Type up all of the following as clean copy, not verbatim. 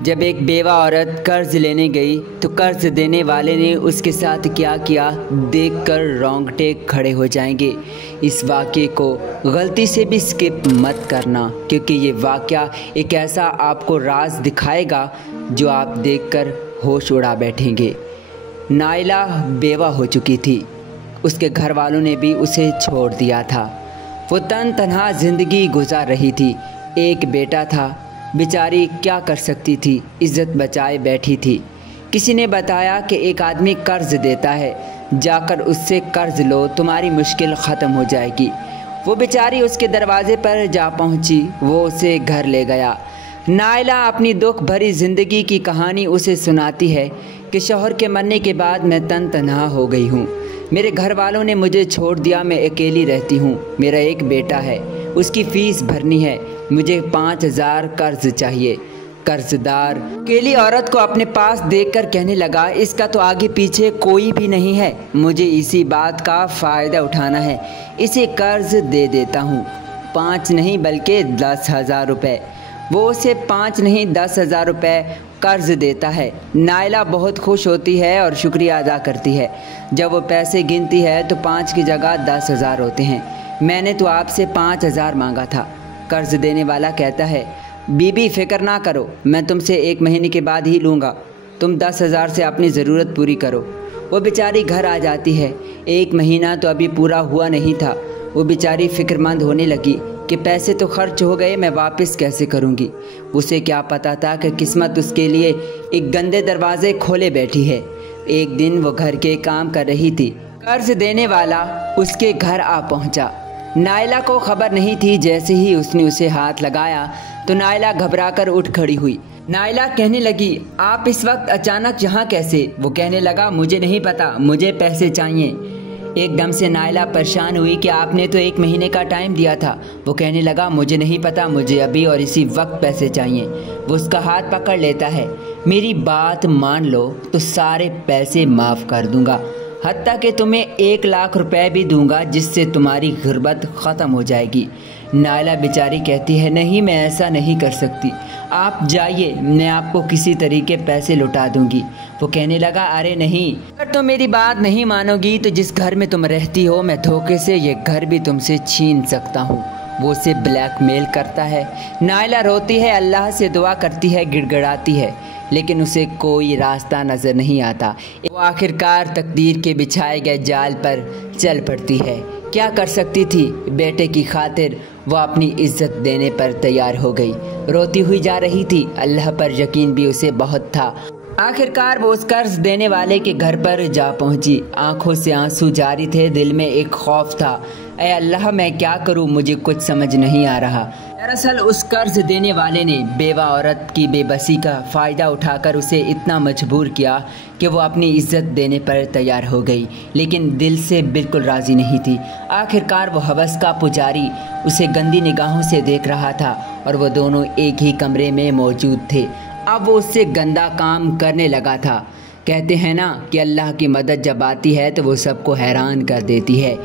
जब एक बेवा औरत कर्ज लेने गई तो कर्ज देने वाले ने उसके साथ क्या किया देखकर रोंगटे खड़े हो जाएंगे। इस वाक़े को गलती से भी स्किप मत करना, क्योंकि ये वाक़या एक ऐसा आपको राज दिखाएगा जो आप देखकर होश उड़ा बैठेंगे। नाइला बेवा हो चुकी थी, उसके घर वालों ने भी उसे छोड़ दिया था। वो तन्हा ज़िंदगी गुजार रही थी। एक बेटा था, बेचारी क्या कर सकती थी, इज़्ज़त बचाए बैठी थी। किसी ने बताया कि एक आदमी कर्ज़ देता है, जाकर उससे कर्ज़ लो, तुम्हारी मुश्किल ख़त्म हो जाएगी। वो बेचारी उसके दरवाज़े पर जा पहुंची, वो उसे घर ले गया। नाइला अपनी दुख भरी ज़िंदगी की कहानी उसे सुनाती है कि शौहर के मरने के बाद मैं तन्हा हो गई हूँ। मेरे घर वालों ने मुझे छोड़ दिया, मैं अकेली रहती हूँ। मेरा एक बेटा है, उसकी फ़ीस भरनी है, मुझे 5,000 कर्ज चाहिए। कर्जदार अकेली औरत को अपने पास देखकर कहने लगा, इसका तो आगे पीछे कोई भी नहीं है, मुझे इसी बात का फ़ायदा उठाना है, इसे कर्ज दे देता हूँ। 5 नहीं बल्कि 10,000 रुपये। वो उसे 5 नहीं 10,000 रुपये कर्ज देता है। नाइला बहुत खुश होती है और शुक्रिया अदा करती है। जब वो पैसे गिनती है तो 5 की जगह 10,000 होते हैं। मैंने तो आपसे 5,000 मांगा था। कर्ज देने वाला कहता है, बीबी फ़िक्र ना करो, मैं तुमसे 1 महीने के बाद ही लूँगा, तुम 10,000 से अपनी ज़रूरत पूरी करो। वो बेचारी घर आ जाती है। 1 महीना तो अभी पूरा हुआ नहीं था। वो बेचारी फ़िक्रमंद होने लगी कि पैसे तो खर्च हो गए, मैं वापस कैसे करूँगी। उसे क्या पता था कि किस्मत उसके लिए एक गंदे दरवाजे खोले बैठी है। एक दिन वो घर के काम कर रही थी, कर्ज देने वाला उसके घर आ पहुँचा। नाइला को खबर नहीं थी। जैसे ही उसने उसे हाथ लगाया तो नाइला घबराकर उठ खड़ी हुई। नाइला कहने लगी, आप इस वक्त अचानक यहाँ कैसे? वो कहने लगा, मुझे नहीं पता, मुझे पैसे चाहिए। एकदम से नाइला परेशान हुई कि आपने तो 1 महीने का टाइम दिया था। वो कहने लगा, मुझे नहीं पता, मुझे अभी और इसी वक्त पैसे चाहिए। वो उसका हाथ पकड़ लेता है, मेरी बात मान लो तो सारे पैसे माफ़ कर दूंगा, हत्ता कि तुम्हें 1 लाख रुपए भी दूंगा, जिससे तुम्हारी गुर्बत ख़त्म हो जाएगी। नाइला बेचारी कहती है, नहीं, मैं ऐसा नहीं कर सकती, आप जाइए, मैं आपको किसी तरीके पैसे लौटा दूंगी। वो कहने लगा, अरे नहीं, अगर तुम मेरी बात नहीं मानोगी तो जिस घर में तुम रहती हो, मैं धोखे से ये घर भी तुमसे छीन सकता हूँ। वो उसे ब्लैकमेल करता है। नाइला रोती है, अल्लाह से दुआ करती है, गिड़गिड़ाती है, लेकिन उसे कोई रास्ता नज़र नहीं आता। वो आखिरकार तकदीर के बिछाए गए जाल पर चल पड़ती है। क्या कर सकती थी? बेटे की खातिर वो अपनी इज्जत देने पर तैयार हो गई। रोती हुई जा रही थी, अल्लाह पर यकीन भी उसे बहुत था। आखिरकार वो उस कर्ज देने वाले के घर पर जा पहुंची। आंखों से आंसू जारी थे, दिल में एक खौफ था, ऐ अल्लाह, मैं क्या करूं, मुझे कुछ समझ नहीं आ रहा। दरअसल उस कर्ज देने वाले ने बेवा औरत की बेबसी का फ़ायदा उठाकर उसे इतना मजबूर किया कि वो अपनी इज्जत देने पर तैयार हो गई, लेकिन दिल से बिल्कुल राज़ी नहीं थी। आखिरकार वो हवस का पुजारी उसे गंदी निगाहों से देख रहा था और वो दोनों एक ही कमरे में मौजूद थे। अब वो उससे गंदा काम करने लगा था। कहते हैं ना कि अल्लाह की मदद जब आती है तो वो सबको हैरान कर देती है।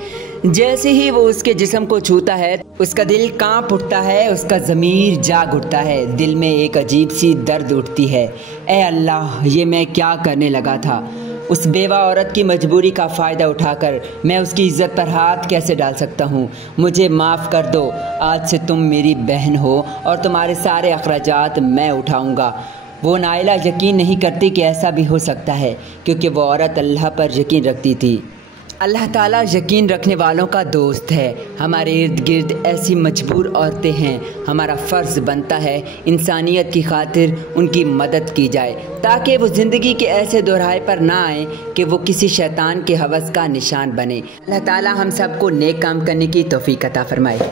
जैसे ही वो उसके जिस्म को छूता है, उसका दिल कांप उठता है, उसका ज़मीर जाग उठता है, दिल में एक अजीब सी दर्द उठती है। ऐ अल्लाह, ये मैं क्या करने लगा था? उस बेवा औरत की मजबूरी का फ़ायदा उठाकर मैं उसकी इज़्ज़त पर हाथ कैसे डाल सकता हूँ? मुझे माफ़ कर दो, आज से तुम मेरी बहन हो और तुम्हारे सारे अखराजात मैं उठाऊँगा। वो नाइला यकीन नहीं करती कि ऐसा भी हो सकता है, क्योंकि वो औरत अल्लाह पर यकीन रखती थी। अल्लाह ताला यकीन रखने वालों का दोस्त है। हमारे इर्द गिर्द ऐसी मजबूर औरतें हैं, हमारा फ़र्ज़ बनता है इंसानियत की खातिर उनकी मदद की जाए, ताकि वो ज़िंदगी के ऐसे दोराहे पर ना आए कि वो किसी शैतान के हवस का निशान बने। अल्लाह ताला हम सबको नेक काम करने की तौफीक अता फरमाए।